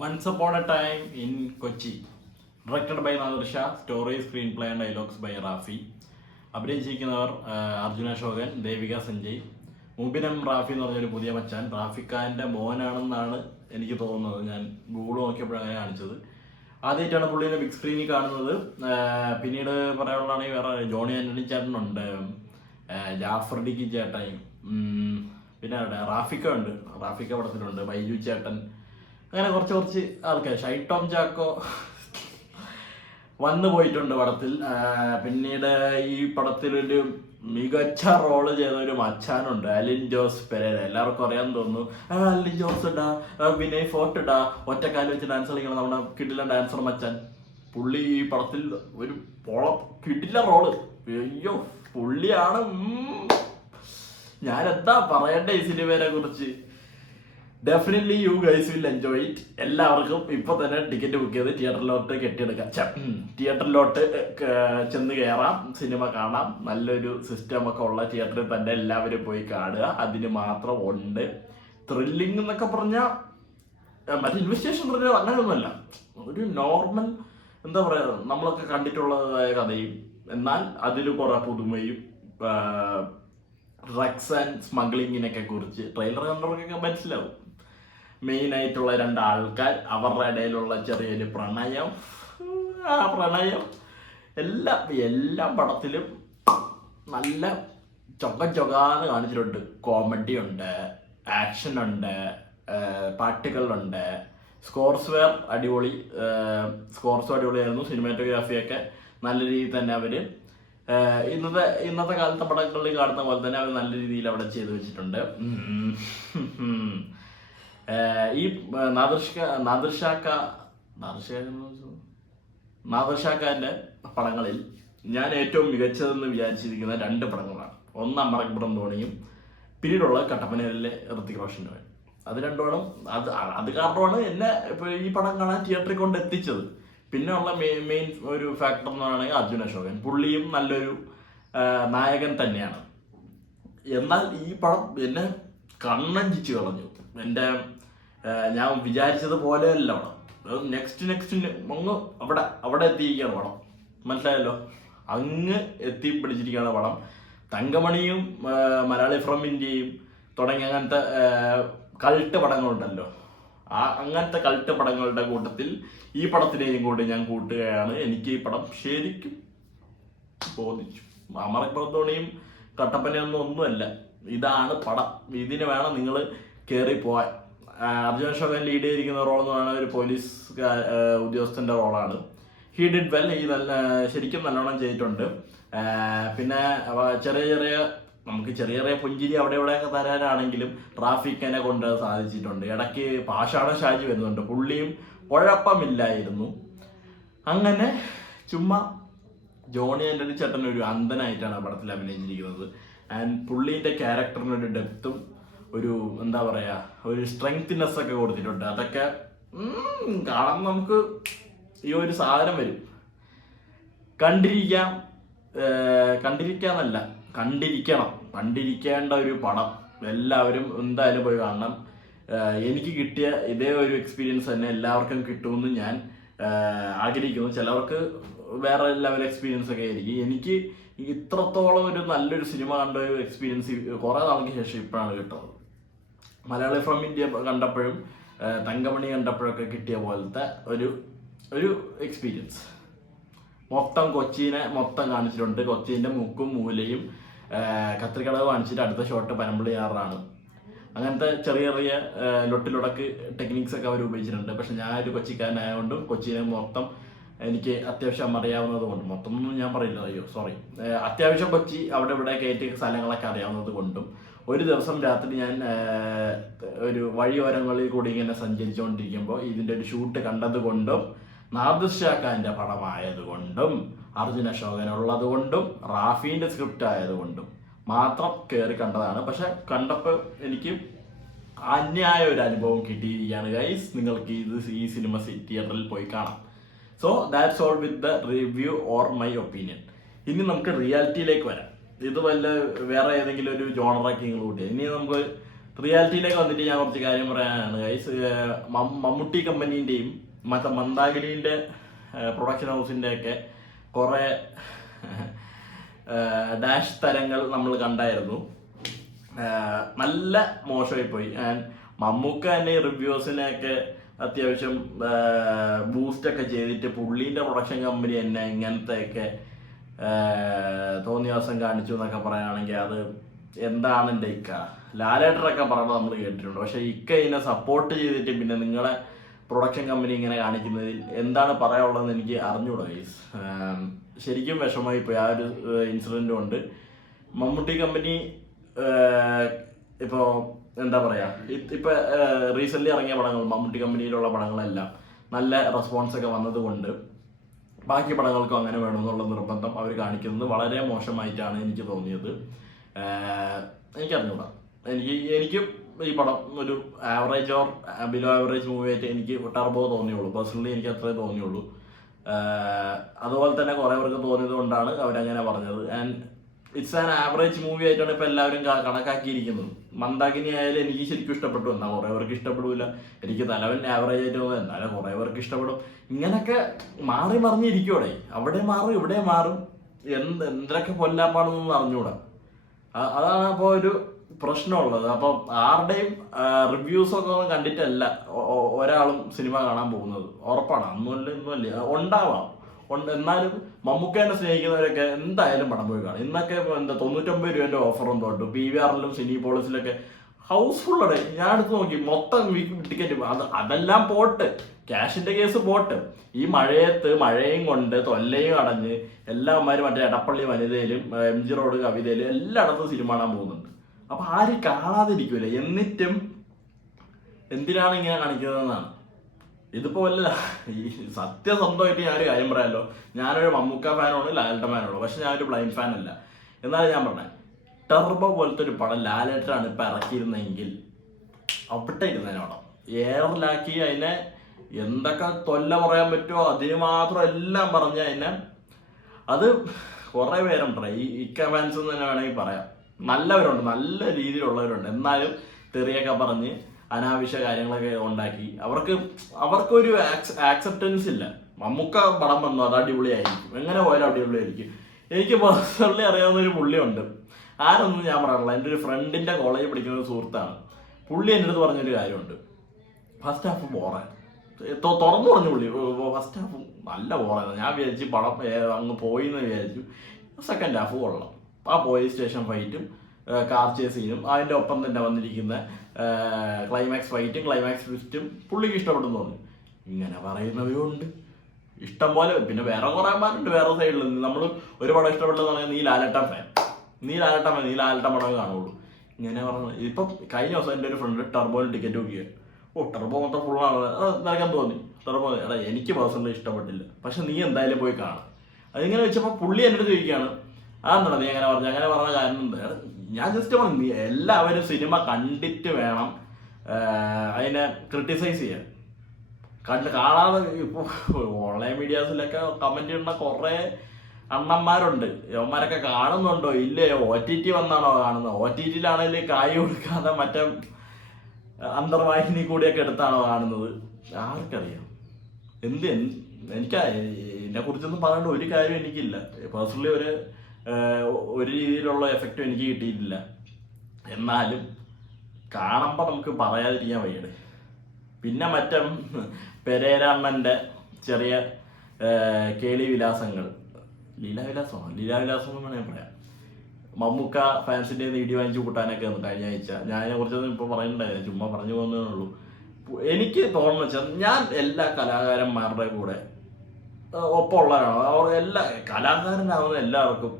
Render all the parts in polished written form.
Once Upon a Time in Kochi. Directed by Nadir Shah, story, screenplay and dialogues by Rafi. അഭിനയിച്ചിരിക്കുന്നവർ Arjuna Ashokan, Devika Sanjay, മുബിനം Rafi എന്ന് പറഞ്ഞൊരു പുതിയ മച്ചാൻ. റാഫിഖാൻ്റെ മോനാണെന്നാണ് എനിക്ക് തോന്നുന്നത്. ഞാൻ ഗൂഗിൾ നോക്കിയപ്പോഴാണ് അങ്ങനെ കാണിച്ചത്. ആദ്യമായിട്ടാണ് പുള്ളീനെ ബിഗ് സ്ക്രീനിൽ കാണുന്നത്. പിന്നീട് പറയാനുള്ളതാണെങ്കിൽ വേറെ ജോണി ആൻ്റണി ചേട്ടനുണ്ട്, ജാഫർ ഡിക്കി ചേട്ടൻ, പിന്നെ അവിടെ റാഫിക്ക ഉണ്ട്, റാഫിക്ക പടത്തിലുണ്ട്, ബൈജു ചേട്ടൻ, അങ്ങനെ കുറച്ച് ആൾക്കാർ. ഷൈൻ ടോം ചാക്കോ വന്നു പോയിട്ടുണ്ട് പടത്തിൽ. പിന്നീട് ഈ പടത്തിലൊരു മികച്ച റോള് ചെയ്ത ഒരു മച്ചാനുണ്ട്, അലിൻ ജോസ് പെരേര. എല്ലാവർക്കും അറിയാൻ തോന്നുന്നു. അലിൻ ജോസ് ഇടാ, വിനയ് ഫോർട്ട് ഇടാ, ഒറ്റക്കാലം വെച്ച് ഡാൻസ് കളിക്കണം, നമ്മുടെ കിടില ഡാൻസർ മച്ചാൻ. പുള്ളി ഈ പടത്തിൽ ഒരു കിടില റോള്. അയ്യോ, പുള്ളിയാണ്. ഞാൻ എന്താ പറയണ്ടേ ഈ സിനിമയെ കുറിച്ച്. Definitely you guys will enjoy it. എല്ലാവർക്കും ഇപ്പൊ തന്നെ ടിക്കറ്റ് ബുക്ക് ചെയ്ത് തിയേറ്ററിലോട്ട് കെട്ടിയെടുക്കാം, തിയേറ്ററിലോട്ട് ചെന്ന് കയറാം, സിനിമ കാണാം. നല്ലൊരു സിസ്റ്റം ഒക്കെ ഉള്ള തിയേറ്ററിൽ തന്നെ എല്ലാവരും പോയി കാണുക. അതിന് മാത്രം ഉണ്ട്. ത്രില്ലിംഗ് എന്നൊക്കെ പറഞ്ഞാൽ മറ്റേ ഇൻവെസ്റ്റിഗേഷൻ പറഞ്ഞാൽ അങ്ങനെയൊന്നുമല്ല. ഒരു നോർമൽ എന്താ പറയുക, നമ്മളൊക്കെ കണ്ടിട്ടുള്ളതായ കഥയും എന്നാൽ അതിൽ കുറെ പുതുമയും, ഡ്രഗ്സ് ആൻഡ് സ്മഗ്ലിങ്ങിനൊക്കെ കുറിച്ച് ട്രെയിലർ കണ്ടവർക്കൊക്കെ മനസ്സിലാവും. മെയിൻ ആയിട്ടുള്ള രണ്ടാൾക്കാർ, അവരുടെ ഇടയിലുള്ള ചെറിയൊരു പ്രണയം, ആ പ്രണയം എല്ലാ പടത്തിലും നല്ല ചൊകാന്ന് കാണിച്ചിട്ടുണ്ട്. കോമഡി ഉണ്ട്, ആക്ഷൻ ഉണ്ട്, പാട്ടുകളുണ്ട്, സ്കോർസ് അടിപൊളിയായിരുന്നു. സിനിമാറ്റോഗ്രാഫിയൊക്കെ നല്ല രീതിയിൽ തന്നെ അവര് ഇന്നത്തെ കാലത്തെ പടങ്ങളിൽ കാണുന്ന പോലെ തന്നെ അവർ നല്ല രീതിയിൽ അവിടെ ചെയ്തു വെച്ചിട്ടുണ്ട്. ഈ നാദിർ ഷാഖാന്റെ പടങ്ങളിൽ ഞാൻ ഏറ്റവും മികച്ചതെന്ന് വിചാരിച്ചിരിക്കുന്ന 2 പടങ്ങളാണ്. ഒന്ന് അമറക്പുറം ധോണിയും പിന്നീടുള്ള കട്ടപ്പനയിലെ ഋത്തിക് റോഷനും. അത് രണ്ടോളം അത് കാരണമാണ് എന്നെ ഇപ്പൊ ഈ പടം കാണാൻ തിയേറ്ററിൽ കൊണ്ട് എത്തിച്ചത്. പിന്നെ ഉള്ള മെയിൻ ഒരു ഫാക്ടർ എന്ന് പറയുകയാണെങ്കിൽ അർജുന അശോകൻ. പുള്ളിയും നല്ലൊരു നായകൻ തന്നെയാണ്. എന്നാൽ ഈ പടം എന്നെ കണ്ണഞ്ചിച്ച് കളഞ്ഞു. ഞാൻ വിചാരിച്ചത് പോലെയല്ല പടം. നെക്സ്റ്റ് അങ്ങ് അവിടെ എത്തിയിരിക്കുകയാണ് പടം. മനസ്സിലായല്ലോ, അങ്ങ് എത്തിപ്പിടിച്ചിരിക്കുകയാണ് പടം. തങ്കമണിയും മലയാളി ഫ്രം ഇന്ത്യയും തുടങ്ങി അങ്ങനത്തെ കൾട്ട് പടങ്ങളുണ്ടല്ലോ, അങ്ങനത്തെ കൾട്ട് പടങ്ങളുടെ കൂട്ടത്തിൽ ഈ പടത്തിനെയും കൂടി ഞാൻ കൂട്ടുകയാണ്. എനിക്ക് ഈ പടം ശരിക്കും ബോധിച്ചു. അമറക്പുറത്തോണിയും കട്ടപ്പനയൊന്നും ഒന്നുമല്ല, ഇതാണ് പടം. ഇതിന് വേണം നിങ്ങൾ കയറി പോവാൻ. അർജുന അശോകൻ ലീഡ് ചെയ്തിരിക്കുന്ന റോൾ എന്ന് പറയുന്നത് ഒരു പോലീസ് ഉദ്യോഗസ്ഥന്റെ റോളാണ്. He did well. ശരിക്കും നല്ലോണം ചെയ്തിട്ടുണ്ട്. പിന്നെ നമുക്ക് ചെറിയ പുഞ്ചിരി അവിടെ ഇവിടെയൊക്കെ തരാനാണെങ്കിലും ട്രാഫിക്കിനെ കൊണ്ട് സാധിച്ചിട്ടുണ്ട്. ഇടയ്ക്ക് പാഷാണ ഷാജി വരുന്നുണ്ട്, പുള്ളിയും കുഴപ്പമില്ലായിരുന്നു. അങ്ങനെ ചുമ്മാ ജോണി ആൻ്റണി ചേട്ടൻ ഒരു അന്ധനായിട്ടാണ് പടത്തിൽ അഭിനയിച്ചിരിക്കുന്നത്. ആൻഡ് പുള്ളീൻ്റെ ക്യാരക്ടറിനൊരു ഡെപ്തും ഒരു എന്താ പറയുക, ഒരു സ്ട്രെങ്ത്നെസ് ഒക്കെ കൊടുത്തിട്ടുണ്ട്. അതൊക്കെ കാണാൻ നമുക്ക് ഈ ഒരു സാധനം വരും. കണ്ടിരിക്കേണ്ട ഒരു പടം. എല്ലാവരും എന്തായാലും പോയി കാണണം. എനിക്ക് കിട്ടിയ ഇതേ ഒരു എക്സ്പീരിയൻസ് തന്നെ എല്ലാവർക്കും കിട്ടുമെന്ന് ഞാൻ ആഗ്രഹിക്കുന്നു. ചിലവർക്ക് വേറെ ലെവൽ എക്സ്പീരിയൻസ് ഒക്കെ ആയിരിക്കും. എനിക്ക് ഇത്രത്തോളം ഒരു നല്ലൊരു സിനിമ കണ്ട ഒരു എക്സ്പീരിയൻസ് കുറേ നാൾക്ക് ശേഷം ഇപ്പോഴാണ് കിട്ടുന്നത്. മലയാളി ഫ്രം ഇന്ത്യ കണ്ടപ്പോഴും തങ്കമണി കണ്ടപ്പോഴൊക്കെ കിട്ടിയ പോലത്തെ ഒരു എക്സ്പീരിയൻസ്. കൊച്ചിനെ മൊത്തം കാണിച്ചിട്ടുണ്ട്. കൊച്ചീൻ്റെ മുക്കും മൂലയും കത്രിക്കടവ് കാണിച്ചിട്ട് അടുത്ത ഷോട്ട് പനമ്പള്ളിയാറാണ്. അങ്ങനത്തെ ചെറിയ ലൊട്ടിലൊടക്ക് ടെക്നിക്സ് ഒക്കെ അവർ ഉപയോഗിച്ചിട്ടുണ്ട്. പക്ഷെ ഞാൻ ഒരു കൊച്ചിക്കാരനായതുകൊണ്ടും കൊച്ചിനെ മൊത്തം എനിക്ക് അത്യാവശ്യം അറിയാവുന്നത് കൊണ്ടും, മൊത്തം ഒന്നും ഞാൻ പറയില്ല, അത്യാവശ്യം കൊച്ചി അവിടെ ഇവിടെ കയറ്റി സ്ഥലങ്ങളൊക്കെ അറിയാവുന്നത് കൊണ്ടും ഒരു ദിവസം രാത്രി ഞാൻ ഒരു വഴിയോരങ്ങളിൽ കൂടി ഇങ്ങനെ സഞ്ചരിച്ചുകൊണ്ടിരിക്കുമ്പോൾ ഇതിൻ്റെ ഒരു ഷൂട്ട് കണ്ടത് കൊണ്ടും നാദിർ ഷാഖാന്റെ പടമായതുകൊണ്ടും അർജുന അശോകൻ ഉള്ളത് കൊണ്ടും റാഫീൻ്റെ സ്ക്രിപ്റ്റ് ആയതുകൊണ്ടും മാത്രം കയറി കണ്ടതാണ്. പക്ഷെ കണ്ടപ്പോൾ എനിക്ക് അന്യായ ഒരു അനുഭവം കിട്ടിയിരിക്കുകയാണ് ഗൈസ്. നിങ്ങൾക്ക് ഈ സിനിമ തിയേറ്ററിൽ പോയി കാണാം. So that's all with the review or my opinion. ഇനി നമുക്ക് റിയാലിറ്റിയിലേക്ക് വരാം. ഇത് വേറെ ഏതെങ്കിലും ഒരു ജോണറാക്കി നിങ്ങൾ കൂട്ടി. ഇനി നമുക്ക് റിയാലിറ്റിയിലേക്ക് വന്നിട്ട് ഞാൻ കുറച്ച് കാര്യം പറയാനാണ് ഗൈസ്. മമ്മൂട്ടി കമ്പനീൻ്റെയും മറ്റേ മന്ദാകിനിൻ്റെ പ്രൊഡക്ഷൻ ഹൗസിൻ്റെ ഒക്കെ കുറേ ഡാഷ് തരങ്ങൾ നമ്മൾ കണ്ടായിരുന്നു. നല്ല മോശമായി പോയി. ആൻഡ് മമ്മൂക്ക തന്നെ റിവ്യൂസിനെയൊക്കെ അത്യാവശ്യം ബൂസ്റ്റൊക്കെ ചെയ്തിട്ട് പുള്ളീൻ്റെ പ്രൊഡക്ഷൻ കമ്പനി തന്നെ ഇങ്ങനത്തെയൊക്കെ തോന്നിയ ദിവസം കാണിച്ചു എന്നൊക്കെ പറയുകയാണെങ്കിൽ അത് എന്താണ് എൻ്റെ ഇക്ക. ലാലേട്ടറൊക്കെ പറയുന്നത് നമ്മൾ കേട്ടിട്ടുണ്ട്. പക്ഷേ ഇക്ക ഇതിനെ സപ്പോർട്ട് ചെയ്തിട്ട് പിന്നെ നിങ്ങളെ പ്രൊഡക്ഷൻ കമ്പനി ഇങ്ങനെ കാണിക്കുന്നതിൽ എന്താണ് പറയാനുള്ളതെന്ന് എനിക്ക് അറിഞ്ഞുകൂടാ ഗൈസ്. ശരിക്കും വിഷമമായി പോയി ആ ഒരു ഇൻസിഡൻറ്റ് കൊണ്ട്. മമ്മൂട്ടി കമ്പനി ഇപ്പോൾ എന്താ പറയുക, ഇപ്പോൾ റീസെൻ്റ്ലി ഇറങ്ങിയ പടങ്ങൾ, മമ്മൂട്ടി കമ്പനിയിലുള്ള പടങ്ങളെല്ലാം നല്ല റെസ്പോൺസൊക്കെ വന്നതുകൊണ്ട് ബാക്കി പടങ്ങൾക്കും അങ്ങനെ വേണമെന്നുള്ള നിർബന്ധം അവർ കാണിക്കുന്നത് വളരെ മോശമായിട്ടാണ് എനിക്ക് തോന്നിയത്. എനിക്കറിഞ്ഞൂടാ, എനിക്ക് ഈ പടം ഒരു average or below average movie ആയിട്ട് എനിക്ക് ടർബോ തോന്നിയുള്ളൂ. പേഴ്സണലി എനിക്ക് അത്രേ തോന്നിയുള്ളൂ. അതുപോലെ തന്നെ കുറേ പേർക്ക് തോന്നിയത് കൊണ്ടാണ് അവരങ്ങനെ പറഞ്ഞത്. And it's an average movie ആയിട്ടാണ് ഇപ്പോൾ എല്ലാവരും കണക്കാക്കിയിരിക്കുന്നത്. മന്ദാകിനി ആയാലും എനിക്ക് ശരിക്കും ഇഷ്ടപ്പെട്ടു. എന്നാൽ കുറേ പേർക്ക് ഇഷ്ടപ്പെടില്ല. എനിക്ക് തലവൻ ആവറേജ് ആയിട്ട് തോന്നുന്നത്, എന്നാലും കുറേ പേർക്ക് ഇഷ്ടപ്പെടും. ഇങ്ങനെയൊക്കെ മാറി മറിഞ്ഞിരിക്കുവോടെ, അവിടെ മാറും ഇവിടെ മാറും, എന്തൊക്കെ കൊല്ലാപ്പാണെന്നൊന്നും അറിഞ്ഞൂടാ. അതാണ് അപ്പോൾ ഒരു പ്രശ്നമുള്ളത്. അപ്പം ആരുടെയും റിവ്യൂസൊക്കെ ഒന്നും കണ്ടിട്ടല്ല ഒരാളും സിനിമ കാണാൻ പോകുന്നത്. ഉറപ്പാണ്. ഒന്നുമല്ല ഉണ്ടാവാം. എന്നാലും മമ്മൂക്കേനെ സ്നേഹിക്കുന്നവരൊക്കെ എന്തായാലും പടം പോയി കാണും. ഇന്നൊക്കെ എന്താ 99 രൂപേൻ്റെ ഓഫറും തൊട്ട് PVRലും സിനിപോളിസിലൊക്കെ ഹൗസ്ഫുള്ളടെ. ഞാൻ എടുത്ത് നോക്കി മൊത്തം ടിക്കറ്റ്. അതെല്ലാം പോട്ട്, ക്യാഷിന്റെ കേസ് പോട്ട്. ഈ മഴയും കൊണ്ട് തൊല്ലയും അടഞ്ഞ് എല്ലാവന്മാരും മറ്റേ എടപ്പള്ളി വനിതയിലും MG റോഡ് കവിതയിലും എല്ലായിടത്തും സിനിമ കാണാൻ പോകുന്നുണ്ട്. അപ്പൊ ആരും കാണാതിരിക്കൂല. എന്നിട്ടും എന്തിനാണ് ഇങ്ങനെ കാണിക്കുന്നതെന്നാണ്. ഇതിപ്പോ വല്ല ഈ സത്യസന്ധമായിട്ട് ഞാനൊരു കാര്യം പറയാമല്ലോ, ഞാനൊരു മമ്മൂക്ക ഫാനാണ്, ലാലേട്ടൻ ഫാനാണ്. പക്ഷെ ഞാനൊരു ബ്ലൈൻഡ് ഫാൻ അല്ല. എന്നാലും ഞാൻ പറഞ്ഞത്, ടർബോ പോലത്തെ ഒരു പടം ലാലേട്ടനാണ് ഇപ്പൊ ഇറക്കിയിരുന്നെങ്കിൽ അവിടെ ഇരുന്നതിന് പടം എയറിലാക്കി അതിനെ എന്തൊക്കെ തൊല്ല പറയാൻ പറ്റുമോ അതിന് മാത്രം എല്ലാം പറഞ്ഞ് അതിനെ അത് കുറേ പേരുണ്ട്. ഈ ഇക്ക ഫാൻസ് എന്ന് തന്നെ വേണമെങ്കിൽ പറയാം. നല്ലവരുണ്ട്, നല്ല രീതിയിലുള്ളവരുണ്ട്. എന്നാലും തെറിയൊക്കെ പറഞ്ഞ് അനാവശ്യ കാര്യങ്ങളൊക്കെ ഉണ്ടാക്കി അവർക്കൊരു ആക്സെപ്റ്റൻസ് ഇല്ല. മമ്മൂക്ക പടം വന്നു, അത് അടിപൊളിയായിരിക്കും, എങ്ങനെ പോയാലും അടിപൊളിയായിരിക്കും. എനിക്ക് പേഴ്സണലി അറിയാവുന്ന ഒരു പുള്ളിയുണ്ട്. ആരൊന്നും ഞാൻ പറയാനുള്ള, എൻ്റെ ഒരു ഫ്രണ്ടിൻ്റെ കോളേജിൽ പഠിക്കുന്ന ഒരു സുഹൃത്താണ്. പുള്ളി എൻ്റെ അടുത്ത് പറഞ്ഞൊരു കാര്യമുണ്ട്. ഫസ്റ്റ് ഹാഫ് ബോറാണ്, തുറന്നു പറഞ്ഞു പുള്ളി. ഫസ്റ്റ് ഹാഫ് നല്ല ബോറായിരുന്നു. ഞാൻ വിചാരിച്ചു പടം അങ്ങ് പോയി എന്ന് വിചാരിച്ചു. സെക്കൻഡ് ഹാഫ് കൊള്ളാം. ആ പോലീസ് സ്റ്റേഷൻ ഫൈറ്റും കാർ ചേസ് സീനും അതിൻ്റെ ഒപ്പം തന്നെ വന്നിരിക്കുന്ന ക്ലൈമാക്സ് ഫൈറ്റും ക്ലൈമാക്സ് ട്വിസ്റ്റും പുള്ളിക്ക് ഇഷ്ടപ്പെട്ടെന്ന് തോന്നി. ഇങ്ങനെ പറയുന്നവരുണ്ട് ഇഷ്ടം പോലെ. പിന്നെ വേറെ കുറേ പേരുണ്ട് വേറെ സൈഡിൽ. നമ്മൾ ഒരു പടം ഇഷ്ടപ്പെട്ടെന്ന് പറഞ്ഞാൽ നീ ലാലേട്ടൻ ഫാൻ, നീ ലാലേട്ടൻ പടമേ കാണുള്ളൂ. ഇങ്ങനെ പറഞ്ഞു. ഇപ്പം കഴിഞ്ഞ ദിവസം എൻ്റെ ഒരു ഫ്രണ്ട് ടർബോയിൽ ടിക്കറ്റ് ബുക്ക് ചെയ്യാൻ. ടർബോ മൊത്തം ഫുള്ളാണ്. നിനക്കാൻ തോന്നി ടർബോ? എടാ എനിക്ക് പേഴ്സണലി ഇഷ്ടപ്പെട്ടില്ല, പക്ഷെ നീ എന്തായാലും പോയി കാണും. അതിങ്ങനെ വെച്ചപ്പോൾ പുള്ളി എൻ്റെ അടുത്ത് ചോദിക്കുകയാണ്, അതെന്താ നീ അങ്ങനെ പറഞ്ഞ കാരണം എന്താ? ഞാൻ ജസ്റ്റ് പറഞ്ഞു, എല്ലാവരും സിനിമ കണ്ടിട്ട് വേണം അതിനെ ക്രിട്ടിസൈസ് ചെയ്യാൻ. കാണാതെ ഇപ്പോൾ ഓൺലൈൻ മീഡിയാസിലൊക്കെ കമന്റ് ചെയ്യുന്ന കുറേ അണ്ണന്മാരുണ്ട്. യവന്മാരൊക്കെ കാണുന്നുണ്ടോ ഇല്ലയോ? OTT വന്നാണോ കാണുന്നത്? OTTയിലാണെങ്കിൽ കായ് കൊടുക്കാതെ മറ്റേ അന്തർവാഹിനി കൂടിയൊക്കെ എടുത്താണോ കാണുന്നത്? ആർക്കറിയാം. എനിക്ക് ഇതിനെ കുറിച്ചൊന്നും പറയേണ്ട ഒരു കാര്യം എനിക്കില്ല. പേഴ്സണലി ഒരു രീതിയിലുള്ള എഫക്റ്റും എനിക്ക് കിട്ടിയിട്ടില്ല. എന്നാലും കാണുമ്പോൾ നമുക്ക് പറയാതിരിക്കാൻ വയ്യടെ. പിന്നെ മറ്റേ പെരേരാമ്മൻ്റെ ചെറിയ കേളി വിലാസങ്ങൾ, ലീലാവിലാസം എന്ന് വേണമെങ്കിൽ പറയാം. മമ്മൂക്ക ഫാൻസിൻ്റെ ഇടി വാങ്ങിച്ചു കൂട്ടാനൊക്കെ ഒന്ന് കഴിഞ്ഞ ആഴ്ച. ഞാൻ അതിനെ കുറിച്ചൊന്നും ഇപ്പോൾ പറയുന്നുണ്ടായിരുന്നു, ചുമ്മാ പറഞ്ഞു പോകുന്നതേ ഉള്ളൂ. എനിക്ക് തോന്നുന്നു വെച്ചാൽ ഞാൻ എല്ലാ കലാകാരന്മാരുടെ കൂടെ ഒപ്പമുള്ളവരാണ്. അവർ എല്ലാ കലാകാരനാവുന്ന എല്ലാവർക്കും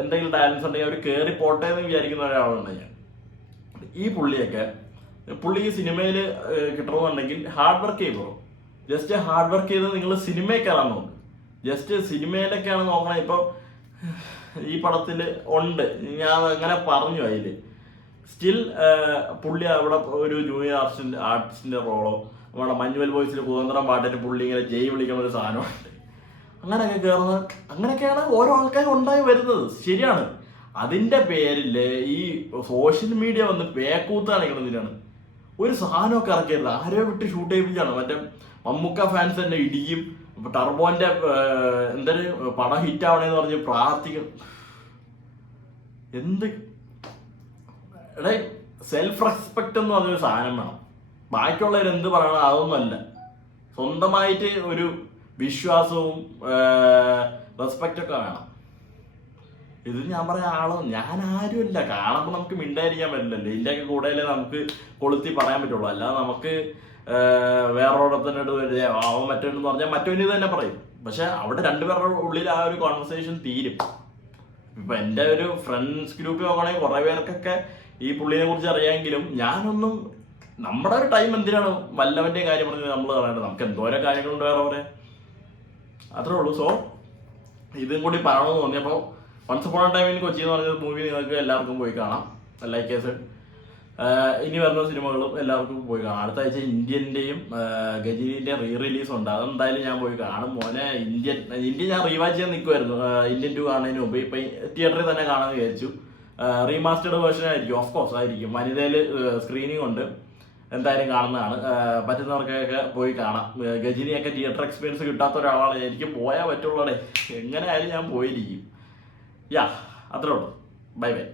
എന്തെങ്കിലും ടാലൻസ് ഉണ്ടെങ്കിൽ അവർ കയറി പോട്ടെ എന്ന് വിചാരിക്കുന്ന ഒരാളുണ്ട് ഞാൻ. ഈ പുള്ളിക്ക് സിനിമയിൽ കിട്ടണമെന്നുണ്ടെങ്കിൽ ഹാർഡ് വർക്ക് ചെയ്യുമ്പോൾ ജസ്റ്റ് ഹാർഡ് വർക്ക് ചെയ്ത് നിങ്ങൾ സിനിമയിൽ കയറാൻ നോക്കും. ജസ്റ്റ് സിനിമയിലൊക്കെയാണ് നോക്കണേ. ഇപ്പം ഈ പടത്തിൽ ഉണ്ട്, ഞാൻ അങ്ങനെ പറഞ്ഞു. അതിൽ സ്റ്റിൽ പുള്ളി അവിടെ ഒരു ജൂനിയർ ആർട്ടിസ്റ്റിൻ്റെ റോളോ, നമ്മുടെ മഞ്ഞുവൽ ബോയ്സിൽ കുതന്ത്രം പാട്ടിന് പുള്ളി ഇങ്ങനെ ജയ് വിളിക്കുന്ന ഒരു സാധനമുണ്ട്. അങ്ങനെയൊക്കെ കയറുന്നത്, അങ്ങനെയൊക്കെയാണ് ഓരോ ആൾക്കാരും ഉണ്ടായി വരുന്നത്. ശരിയാണ്. അതിന്റെ പേരിൽ ഈ സോഷ്യൽ മീഡിയ വന്ന് പേക്കൂത്ത് കാണിക്കണതിനാണ്. ഒരു സാധനമൊക്കെ ഇറക്കിയല്ല, ആരോ വിട്ട് ഷൂട്ട് ചെയ്യിപ്പിച്ചാണ്. മറ്റേ മമ്മൂക്ക ഫാൻസ് തന്നെ ഇടിക്കും, ടർബോന്റെ എന്തൊരു പടം ഹിറ്റ് ആവണേന്ന് പറഞ്ഞ് പ്രാർത്ഥിക്കും. എന്ത് എടേ, സെൽഫ് റെസ്പെക്ട് എന്ന് പറഞ്ഞൊരു സാധനം വേണം. ബാക്കിയുള്ളവർ എന്ത് പറയണം അതൊന്നുമല്ല. സ്വന്തമായിട്ട് ഒരു വിശ്വാസവും റെസ്പെക്റ്റ് ഒക്കെ വേണം. ഇത് ഞാൻ പറയാ ഞാൻ ആരുമില്ല, കാണുമ്പോൾ നമുക്ക് മിണ്ടായിരിക്കാൻ പറ്റില്ലല്ലോ. ഇതിൻ്റെയൊക്കെ കൂടെയല്ലേ നമുക്ക് കൊളുത്തി പറയാൻ പറ്റുള്ളൂ. അല്ലാതെ നമുക്ക് വേറൊരിടത്തിനോട് അവൻ മറ്റവനെന്ന് പറഞ്ഞാൽ മറ്റവന് ഇത് തന്നെ പറയും. പക്ഷെ അവിടെ രണ്ടുപേരുടെ ഉള്ളിൽ ആ ഒരു കോൺവെർസേഷൻ തീരും. ഇപ്പൊ എൻ്റെ ഒരു ഫ്രണ്ട്സ് ഗ്രൂപ്പ് നോക്കുകയാണെങ്കിൽ കുറെ പേർക്കൊക്കെ ഈ പുള്ളിനെ കുറിച്ച് അറിയാമെങ്കിലും ഞാനൊന്നും, നമ്മുടെ ഒരു ടൈം എന്തിനാണ് വല്ലവന്റെ കാര്യം പറഞ്ഞ് നമ്മൾ പറയേണ്ടത്? നമുക്ക് എന്തോരം കാര്യങ്ങളുണ്ട് വേറെ പറയാൻ. അത്രേ ഉള്ളൂ. സോ ഇതും കൂടി പറയണമെന്ന് തോന്നിയപ്പോൾ once upon a time in Kochi എന്ന് പറഞ്ഞ മൂവി നിങ്ങൾക്ക് എല്ലാവർക്കും പോയി കാണാം. ലൈക്ക് എ സെഡ്, ഇനി വരുന്ന സിനിമകളും എല്ലാവർക്കും പോയി കാണാം. അടുത്ത ആഴ്ച ഇന്ത്യൻ്റെയും ഗജിനിൻ്റെയും റിലീസ് ഉണ്ട്. അതെന്തായാലും ഞാൻ പോയി കാണും. മോനെ ഇന്ത്യൻ ഞാൻ റീവാച്ച് ചെയ്യാൻ നിൽക്കുമായിരുന്നു ഇന്ത്യൻ 2 കാണുന്നതിന് മുമ്പ്. ഇപ്പം തിയേറ്ററിൽ തന്നെ കാണാമെന്ന് വിചാരിച്ചു. റീമാസ്റ്റേർഡ് വേർഷൻ ആയിരിക്കും, ഓഫ് കോഴ്സ് ആയിരിക്കും. വനിതയിൽ സ്ക്രീനിങ് ഉണ്ട്, എന്തായാലും കാണുന്നതാണ്. പറ്റുന്നവർക്കൊക്കെ പോയി കാണാം. ഗജിനിയൊക്കെ തിയേറ്റർ എക്സ്പീരിയൻസ് കിട്ടാത്ത ഒരാളാണ്. എനിക്ക് പോയാൽ പറ്റുള്ളൂ. എങ്ങനെ ആയാലും ഞാൻ പോയിരിക്കും. യാ, അത്രേ ഉള്ളൂ. Bye bye.